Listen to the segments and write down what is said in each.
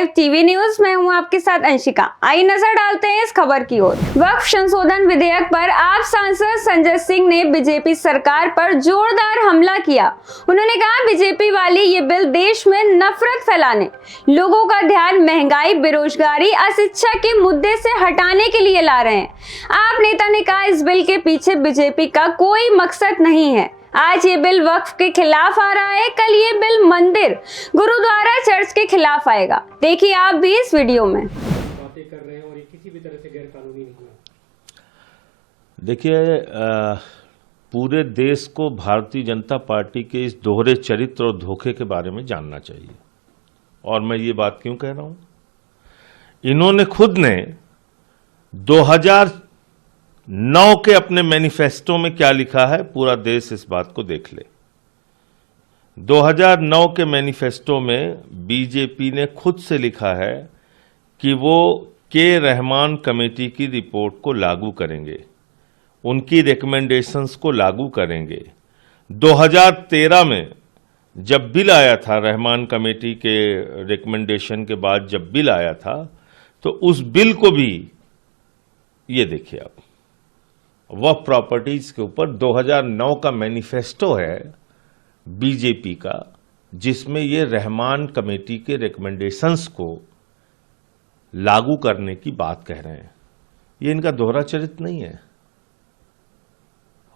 Live TV news. मैं हूं आपके साथ अंशिका। आइए नजर डालते हैं इस खबर की ओर। वक्फ संशोधन विधेयक पर आप सांसद संजय सिंह ने बीजेपी सरकार पर जोरदार हमला किया। उन्होंने कहा बीजेपी वाली ये बिल देश में नफरत फैलाने, लोगों का ध्यान महंगाई, बेरोजगारी, अशिक्षा के मुद्दे से हटाने के लिए ला रहे हैं। आप नेता ने कहा इस बिल के पीछे बीजेपी का कोई मकसद नहीं है। आज ये बिल वक्फ के खिलाफ आ रहा है, कल ये बिल मंदिर, गुरुद्वारा, चर्च के खिलाफ आएगा। देखिए आप भी इस वीडियो में। बातें कर रहे हैं और ये किसी भी तरह से गैर कानूनी नहीं है। देखिए, पूरे देश को भारतीय जनता पार्टी के इस दोहरे चरित्र और धोखे के बारे में जानना चाहिए। और मैं ये बात क्यों कह रहा हूं, इन्होंने खुद ने 2009 के अपने मैनिफेस्टो में क्या लिखा है, पूरा देश इस बात को देख ले। 2009 के मैनिफेस्टो में बीजेपी ने खुद से लिखा है कि वो के रहमान कमेटी की रिपोर्ट को लागू करेंगे, उनकी रिकमेंडेशंस को लागू करेंगे। 2013 में जब बिल आया था, रहमान कमेटी के रिकमेंडेशन के बाद जब बिल आया था, तो उस बिल को भी, ये देखिए आप, वक्फ प्रॉपर्टीज के ऊपर 2009 का मैनिफेस्टो है बीजेपी का, जिसमें ये रहमान कमेटी के रिकमेंडेशंस को लागू करने की बात कह रहे हैं। ये इनका दोहरा चरित्र नहीं है।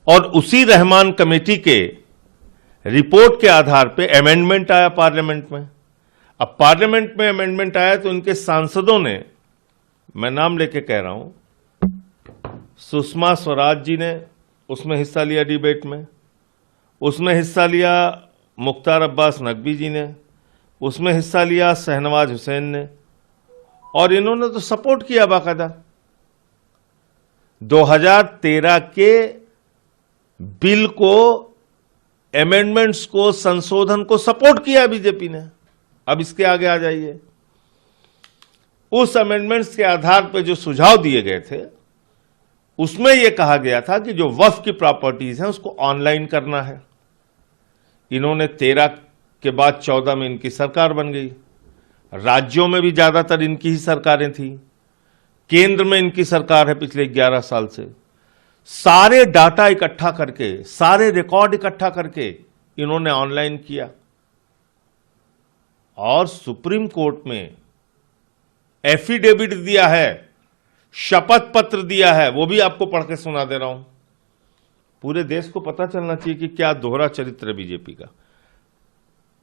और उसी रहमान कमेटी के रिपोर्ट के आधार पे अमेंडमेंट आया पार्लियामेंट में। अब पार्लियामेंट में अमेंडमेंट आया तो उनके सांसदों ने, मैं नाम लेके कह रहा हूं, सुषमा स्वराज जी ने उसमें हिस्सा लिया डिबेट में, उसमें हिस्सा लिया मुख्तार अब्बास नकवी जी ने, उसमें हिस्सा लिया शहनवाज हुसैन ने, और इन्होंने तो सपोर्ट किया बाकायदा। 2013 के बिल को, अमेंडमेंट्स को, संशोधन को सपोर्ट किया बीजेपी ने। अब इसके आगे आ जाइए। उस अमेंडमेंट्स के आधार पर जो सुझाव दिए गए थे, उसमें यह कहा गया था कि जो वक्फ की प्रॉपर्टीज हैं उसको ऑनलाइन करना है। इन्होंने 13 के बाद 14 में इनकी सरकार बन गई। राज्यों में भी ज्यादातर इनकी ही सरकारें थी, केंद्र में इनकी सरकार है पिछले 11 साल से। सारे डाटा इकट्ठा करके, सारे रिकॉर्ड इकट्ठा करके इन्होंने ऑनलाइन किया और सुप्रीम कोर्ट में एफिडेविट दिया है, शपथ पत्र दिया है। वो भी आपको पढ़ के सुना दे रहा हूं। पूरे देश को पता चलना चाहिए कि क्या दोहरा चरित्र है बीजेपी का।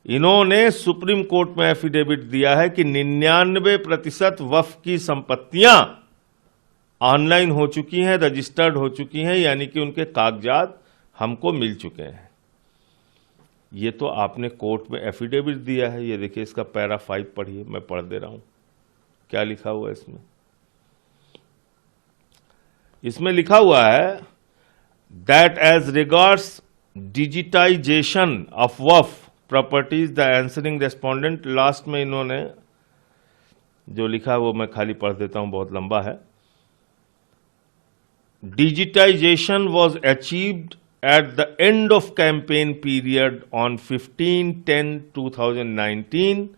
इन्होंने सुप्रीम कोर्ट में एफिडेविट दिया है कि 99% वक्फ की संपत्तियां ऑनलाइन हो चुकी हैं, रजिस्टर्ड हो चुकी हैं, यानी कि उनके कागजात हमको मिल चुके हैं। ये तो आपने कोर्ट में एफिडेविट दिया है। ये देखिए, इसका पैरा 5 पढ़िए, मैं पढ़ दे रहा हूं क्या लिखा हुआ है इसमें। इसमें लिखा हुआ है that as regards digitization of Waqf properties the answering respondent, last में इन्होंने जो लिखा है वो मैं खाली पढ़ देता हूं, बहुत लंबा है। Digitization was achieved at the end of campaign period on 15/10/2019,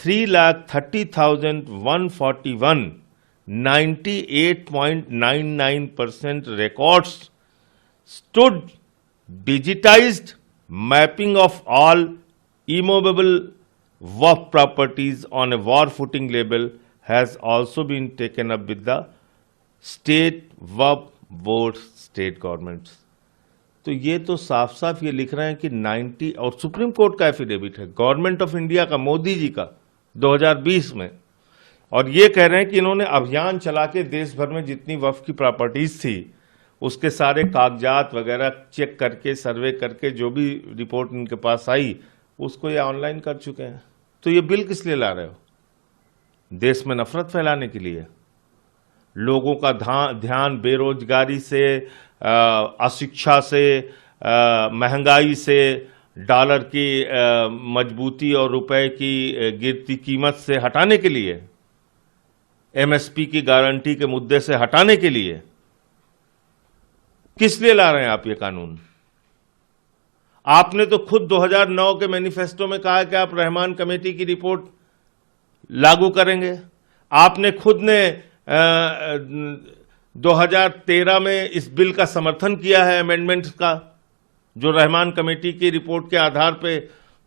3,30,141, 98.99% records stood digitized. Mapping of all immovable waqf properties on a war footing label has also been taken up with the state waqf boards, state governments. तो ये तो साफ साफ ये लिख रहे हैं कि 90, और सुप्रीम कोर्ट का एफिडेविट है, गवर्नमेंट ऑफ इंडिया का, मोदी जी का, 2020 में, और ये कह रहे हैं कि इन्होंने अभियान चला के देश भर में जितनी वक्फ की प्रॉपर्टीज थी उसके सारे कागजात वगैरह चेक करके, सर्वे करके, जो भी रिपोर्ट इनके पास आई उसको ये ऑनलाइन कर चुके हैं। तो ये बिल किस लिए ला रहे हो? देश में नफरत फैलाने के लिए। लोगों का ध्यान बेरोजगारी से, अशिक्षा से, महंगाई से, डॉलर की मजबूती और रुपए की गिरती कीमत से हटाने के लिए, एमएसपी की गारंटी के मुद्दे से हटाने के लिए किस लिए ला रहे हैं आप ये कानून? आपने तो खुद 2009 के मैनिफेस्टो में कहा कि आप रहमान कमेटी की रिपोर्ट लागू करेंगे। आपने खुद ने 2013 में इस बिल का समर्थन किया है, अमेंडमेंट्स का, जो रहमान कमेटी की रिपोर्ट के आधार पे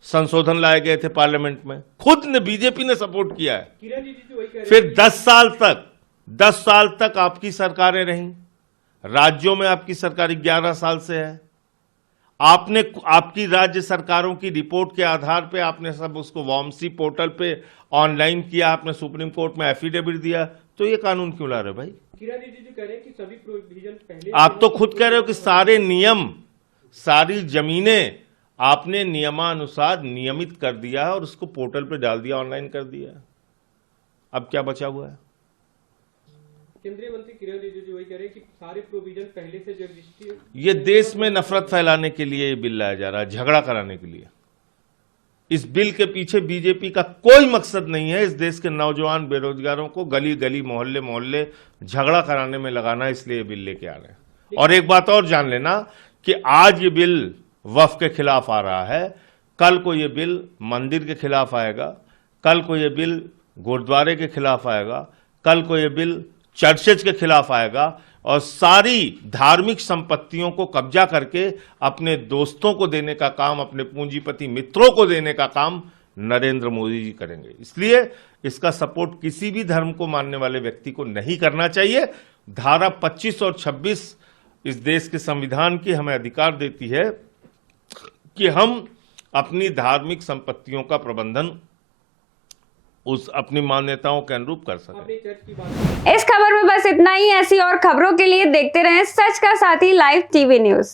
संशोधन लाए गए थे पार्लियामेंट में, खुद ने, बीजेपी ने सपोर्ट किया है। किरण रिजिजू वही कह रहे फिर 10 साल तक आपकी सरकारें रहीं, राज्यों में आपकी सरकार 11 साल से है। आपने आपकी राज्य सरकारों की रिपोर्ट के आधार पे आपने सब उसको वामसी पोर्टल पे ऑनलाइन किया, आपने सुप्रीम कोर्ट में एफिडेविट दिया, तो ये कानून क्यों ला रहे हो भाई? किरण रिजिजू कह रहे हैं कि सभी प्रोविजन पहले आप तो खुद कह रहे हो कि सारे नियम, सारी जमीनें आपने नियमानुसार नियमित कर दिया है और उसको पोर्टल पे डाल दिया, ऑनलाइन कर दिया। अब क्या बचा हुआ है? केंद्रीय मंत्री किरण रिजिजू वही कह रहे हैं कि सारे प्रोविजन पहले से जो रजिस्ट्री, ये देश में नफरत फैलाने के लिए ये बिल लाया जा रहा है, झगड़ा कराने के लिए। इस बिल के पीछे बीजेपी का कोई मकसद नहीं है इस देश के नौजवान बेरोजगारों को गली गली मोहल्ले मोहल्ले झगड़ा कराने में लगाना, इसलिए ये बिल लेके आ रहे हैं। और एक बात और जान लेना कि आज ये बिल वक्फ के खिलाफ आ रहा है, कल को ये बिल मंदिर के खिलाफ आएगा, कल को ये बिल गुरुद्वारे के खिलाफ आएगा, कल को ये बिल चर्चेज के खिलाफ आएगा, और सारी धार्मिक संपत्तियों को कब्जा करके अपने दोस्तों को देने का काम, अपने पूंजीपति मित्रों को देने का काम नरेंद्र मोदी जी करेंगे। इसलिए इसका सपोर्ट किसी भी धर्म को मानने वाले व्यक्ति को नहीं करना चाहिए। धारा 25 और 26 इस देश के संविधान की हमें अधिकार देती है कि हम अपनी धार्मिक संपत्तियों का प्रबंधन उस अपनी मान्यताओं के अनुरूप कर सकें। आपने चर्च की बात इस खबर में बस इतना ही। ऐसी और खबरों के लिए देखते रहें सच का साथी लाइव टीवी न्यूज।